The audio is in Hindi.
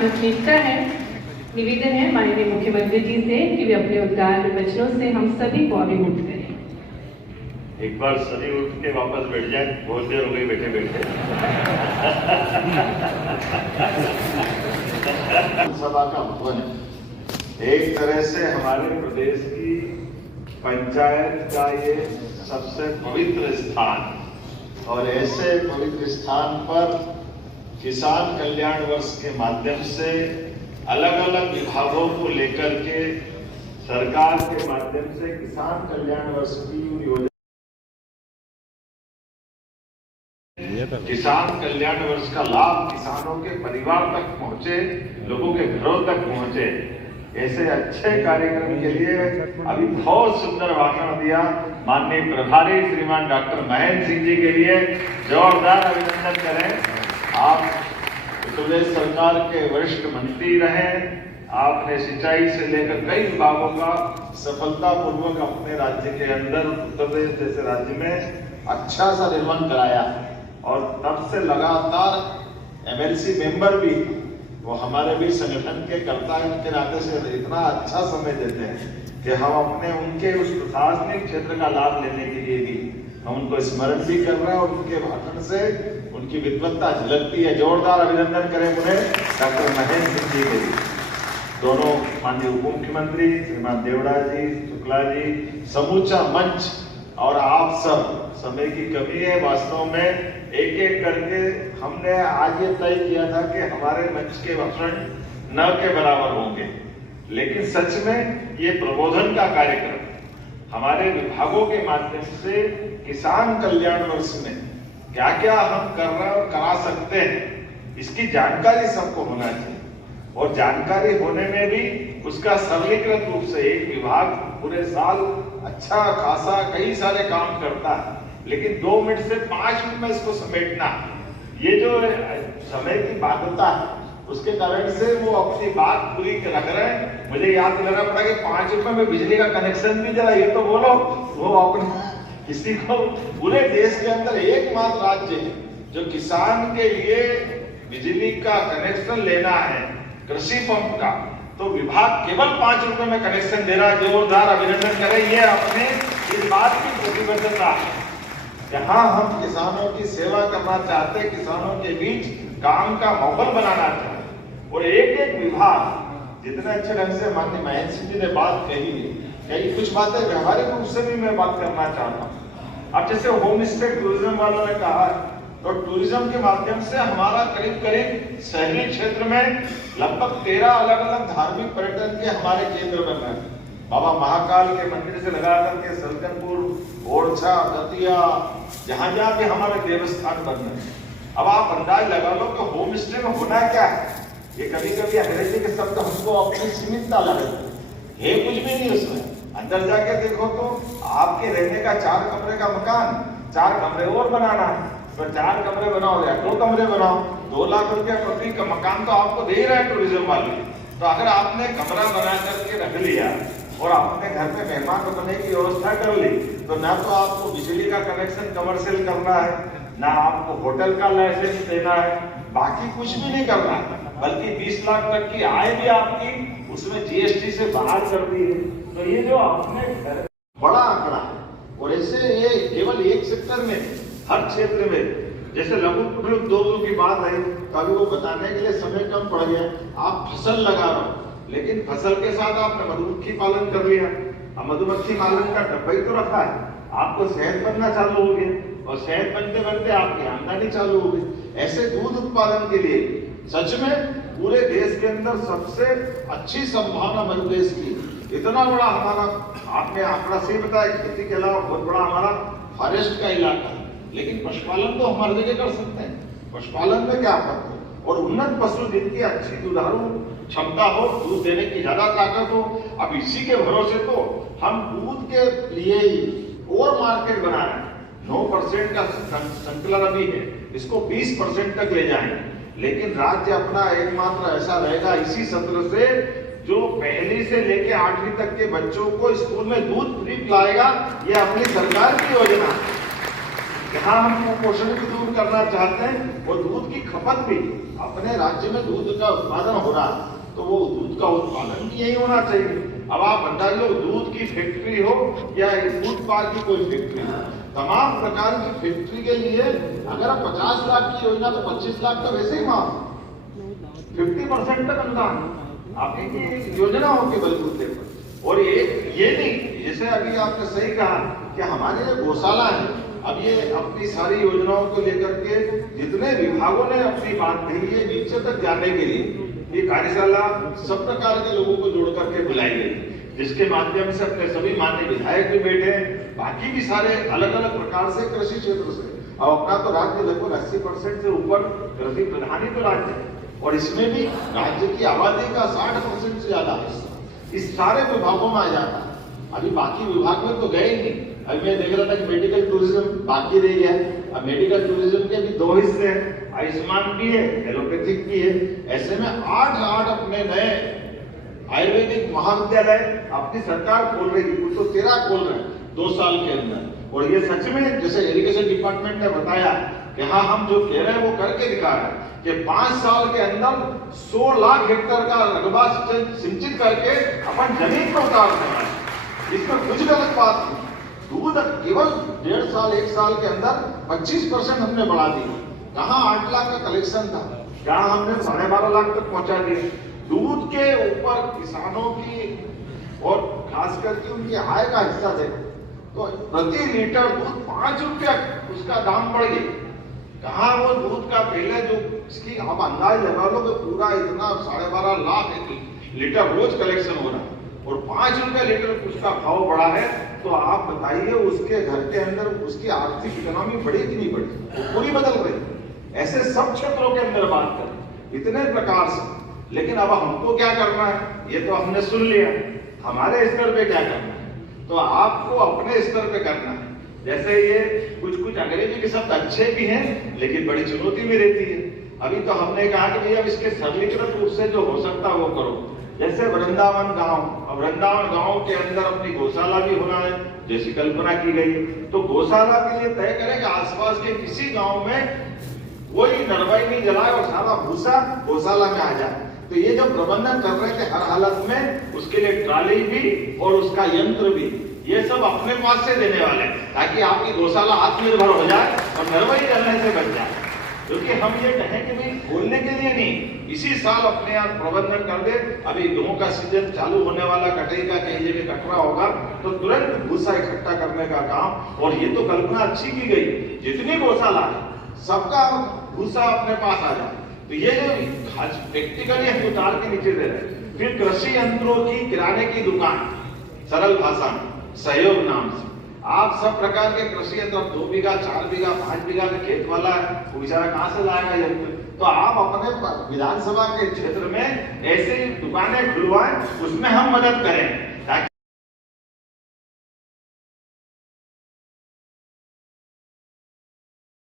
प्राथमिकता है। निवेदन है माननीय मुख्यमंत्री जी से कि वे अपने उद्गार वचनों से हम सभी को अभिभूत करें। एक बार सभी उठ के वापस बैठ जाए, बहुत देर हो गई बैठे बैठे। सभा का भवन एक तरह से हमारे प्रदेश की पंचायत का ये सबसे पवित्र स्थान, और ऐसे पवित्र स्थान पर किसान कल्याण वर्ष के माध्यम से अलग अलग विभागों को लेकर के सरकार के माध्यम से किसान कल्याण वर्ष की योजना, किसान कल्याण वर्ष का लाभ किसानों के परिवार तक पहुंचे, लोगों के घरों तक पहुंचे, ऐसे अच्छे कार्यक्रम के लिए अभी बहुत सुंदर भाषण दिया माननीय प्रभारी श्रीमान डॉक्टर महेंद्र सिंह जी के लिए जोरदार अभिनंदन करें। आप उत्तर प्रदेश सरकार के वरिष्ठ मंत्री रहे, आपने सिंचाई से लेकर कई विभागों का सफलतापूर्वक अपने राज्य के अंदर, उत्तर प्रदेश जैसे राज्य में अच्छा सा निर्माण कराया, और तब से लगातार एमएलसी मेंबर भी वो हमारे भी संगठन के कर्ता के नाते से इतना अच्छा समय देते हैं कि हम अपने उनके उस प्रशासनिक क्षेत्र का लाभ लेने के लिए भी हम उनको स्मरण भी कर रहे हैं, और उनके भाषण से उनकी विद्वत्ता झलकती है। जोरदार अभिनंदन करें उन्हें, डॉक्टर महेंद्र सिंह जी के लिए। दोनों माननीय उप मुख्यमंत्री श्रीमान देवड़ा जी, शुक्ला जी, समूचा मंच और आप सब, समय की कमी है, वास्तव में एक एक करके हमने आज ये तय किया था कि हमारे मंच के भाषण न के बराबर होंगे, लेकिन सच में ये प्रबोधन का कार्यक्रम हमारे विभागों के माध्यम से किसान कल्याण वर्ष में क्या क्या हम कर रहे हैं और करा सकते हैं, इसकी जानकारी सबको होना चाहिए। और जानकारी होने में भी उसका सरलीकृत रूप से एक विभाग पूरे साल अच्छा खासा कई सारे काम करता है, लेकिन 2 मिनट से 5 मिनट में इसको समेटना, ये जो समय की बाध्यता है उसके कारण से वो अपनी बात पूरी रख रहे हैं। मुझे याद दिलाना पड़ा कि 5 रुपए में बिजली का कनेक्शन भी जरा ये तो बोलो, वो अपने किसी को पूरे देश के अंदर एकमात्र राज्य है जो किसान के लिए बिजली का कनेक्शन लेना है, कृषि पंप का, तो विभाग केवल 5 रुपए में कनेक्शन दे रहा है। जोरदार अभिनंदन करें, ये अपने इस बात की प्रतिबद्धता है। यहाँ हम किसानों की सेवा करना चाहते हैं, किसानों के बीच काम का माहौल बनाना चाहते हैं, और एक एक विभाग जितने अच्छे ढंग से माननीय महेंद्र सिंह जी ने बात कही है, कई कुछ बातें व्यवहारिक रूप से भी मैं बात करना चाहता हूँ। अब जैसे होम स्टे टूरिज्म वालों ने कहा, तो टूरिज्म के माध्यम से हमारा करीब करीब शहरी क्षेत्र में लगभग 13 अलग अलग धार्मिक पर्यटन के हमारे केंद्र बन रहे हैं। बाबा महाकाल के मंदिर से लगा करके सलकनपुर, ओरछा, दतिया, जहां जहां भी हमारे देवस्थान बन रहे हैं। अब आप अंदाज लगा लो कि होम स्टे में होना क्या है। ये कभी कभी अंग्रेजी के शब्द हमको अपनी सीमितता लगती है, कुछ भी नहीं उसमें। अंदर जाके देखो तो आपके रहने का 4 कमरे का मकान, 4 कमरे और बनाना है, तो 4 कमरे बनाओ या 2 कमरे बनाओ, 2 लाख रुपया प्रति का मकान तो आपको दे रहा है टूरिज्म वाले। तो अगर आपने कमरा बना करके रख लिया और अपने घर में मेहमान रुकने की व्यवस्था कर ली, तो ना तो आपको बिजली का कनेक्शन कमर्शियल करना है, ना आपको होटल का लाइसेंस देना है, बाकी कुछ भी नहीं करना है, बल्कि 20 लाख तक की आय भी आपकी उसमें जीएसटी से बाहर कर दी है। तो ये जो अपने बड़ा आंकड़ा है, और ऐसे ये केवल एक सेक्टर में, हर क्षेत्र में, जैसे लघु कुटीर उद्योगों की बात है, कभी वो बताने के लिए समय कम पड़ गया। आप फसल लगा रहे हो, लेकिन फसल के साथ आपने मधुमक्खी पालन कर लिया, अब मधुमक्खी पालन का डब्बा ही तो रखा है, आपको शहद बनना चालू हो गया, और शहद बनते बनते आपकी आमदनी चालू हो गई। ऐसे दूध उत्पादन के लिए सच में पूरे देश के अंदर सबसे अच्छी संभावना मध्य प्रदेश की, इतना बड़ा हमारा, आपने आंकड़ा सही बताया, खेती के अलावा बहुत बड़ा हमारा फॉरेस्ट का इलाका है, लेकिन पशुपालन तो हम हर जगह कर सकते हैं। पशुपालन में क्या करते हैं, और उन्नत पशु जिनकी अच्छी दुधारू क्षमता हो, दूध देने की ज्यादा ताकत हो। अब इसी के भरोसे तो हम दूध के लिए ही और मार्केट बना रहे हैं। 9% का संकलन अभी है, इसको 20% तक ले जाएंगे, लेकिन राज्य अपना एकमात्र ऐसा रहेगा इसी सत्र से जो 1ली से लेके 8वीं तक के बच्चों को स्कूल में दूध फ्री पिलाएगा। ये अपनी सरकार की योजना है। जहाँ हम कुपोषण भी दूर करना चाहते हैं और दूध की खपत भी, अपने राज्य में दूध का उत्पादन हो रहा है तो वो दूध का उत्पादन भी यही होना चाहिए। अब आप बताइए दूध की फैक्ट्री हो या फूड पार्क की कोई फैक्ट्री हो, तमाम प्रकार की फैक्ट्री के लिए अगर 50 लाख की योजना तो 25 लाख तो वैसे ही मांग, 50% तक अनुदान आपकी योजनाओं के बलबूते पर। और ये नहीं, जैसे अभी आपने सही कहा कि हमारे जो गौशाला है, अब ये अपनी सारी योजनाओं को लेकर के जितने विभागों ने अपनी बात कही है नीचे तक जाने के लिए ये कार्यशाला सब प्रकार के लोगों को जोड़ करके बुलाई गई, जिसके माध्यम से अपने सभी माननीय विधायक भी बैठे, बाकी भी सारे अलग अलग प्रकार से कृषि क्षेत्र से। और अपना तो राज्य लगभग 80% से ऊपर कृषि प्रधान ही तो राज्य है, और इसमें भी राज्य की आबादी का 60% से ज्यादा हिस्सा इस सारे विभागों में आ जाता है। अभी बाकी विभाग में तो गए ही नहीं। अभी मैं देख रहा था कि मेडिकल टूरिज्म बाकी रह गया। अब मेडिकल टूरिज्म के भी 2 हिस्से हैं, आयुष्मान भी है, एलोपैथिक भी है। ऐसे में 8 अपने नए आयुर्वेदिक महाविद्यालय अपनी सरकार खोल रही है, कुछ तो 13 खोल रहे हैं 2 साल के अंदर। और ये सच में जैसे एजुकेशन डिपार्टमेंट ने बताया कि हाँ, हम जो कह रहे हैं वो करके दिखा रहे हैं कि 5 साल के अंदर 100 लाख हेक्टेयर का रकबा सिंचित करके अपन जमीन पर उतार देना है। इसमें कुछ गलत बात नहीं। दूध केवल 1.5 साल 1 साल के अंदर 25% हमने बढ़ा दी। कहाँ 8 लाख का कलेक्शन था, जहाँ हमने 12.5 लाख तक पहुंचा दिए। दूध के ऊपर किसानों की और खास करके उनकी आय का हिस्सा दे तो प्रति लीटर दूध 5 रुपया उसका दाम बढ़ गया। कहाँ वो दूध का पहले जो इसकी आप अंदाज लगा लो कि पूरा इतना 12.5 लाख लीटर रोज कलेक्शन हो रहा है और 5 रुपया लीटर उसका भाव बढ़ा है, तो आप बताइए उसके घर के अंदर उसकी आर्थिक इकोनॉमी बढ़ी कि नहीं बढ़ी? वो पूरी बदल रही। ऐसे सब क्षेत्रों के अंदर बात करें इतने प्रकार से। लेकिन अब हमको क्या करना है, ये तो हमने सुन लिया, हमारे स्तर पे क्या करना है? तो आपको अपने स्तर पे करना है। जैसे ये कुछ अंग्रेजी के शब्द अच्छे भी हैं, लेकिन बड़ी चुनौती भी रहती है। अभी तो हमने कहा कि भैया इसके सरलीकृत रूप से जो हो सकता है वो करो। जैसे वृंदावन गांव, अब वृंदावन गांव के अंदर अपनी गौशाला भी होना है जैसी कल्पना की गई, तो गौशाला के लिए तय करें कि आसपास के किसी गांव में कोई नरवाई नहीं जलाए और सारा भूसा गौशाला में आ जाए। तो ये जो प्रबंधन कर रहे थे हर हालत में, उसके लिए ट्राली भी और उसका यंत्र भी, ये सब अपने पास से देने वाले हैं, ताकि आपकी गौशाला आत्मनिर्भर हो जाए और नरवाई जलने से बच जाए। क्योंकि हम ये कहें कि भाई खोलने के लिए नहीं, इसी साल अपने आप प्रबंधन कर दे। अभी गेहूं का सीजन चालू होने वाला, कटाई का कहीं जगह कटरा होगा तो तुरंत भूसा इकट्ठा करने का काम। और ये तो कल्पना अच्छी की गई, जितनी गौशाला है सबका भूसा अपने पास आ जाए। तो ये जो प्रैक्टिकली हम उतार के नीचे दे रहे हैं। फिर कृषि यंत्रों की किराने की दुकान, सरल भाषा में सहयोग नाम से आप सब प्रकार के कृषि यंत्र, 2 बीघा 4 बीघा 5 बीघा का खेत वाला है, वो बेचारा कहाँ से लाएगा यंत्र? तो आप अपने विधानसभा के क्षेत्र में ऐसी दुकानें खुलवाएं, उसमें हम मदद करें।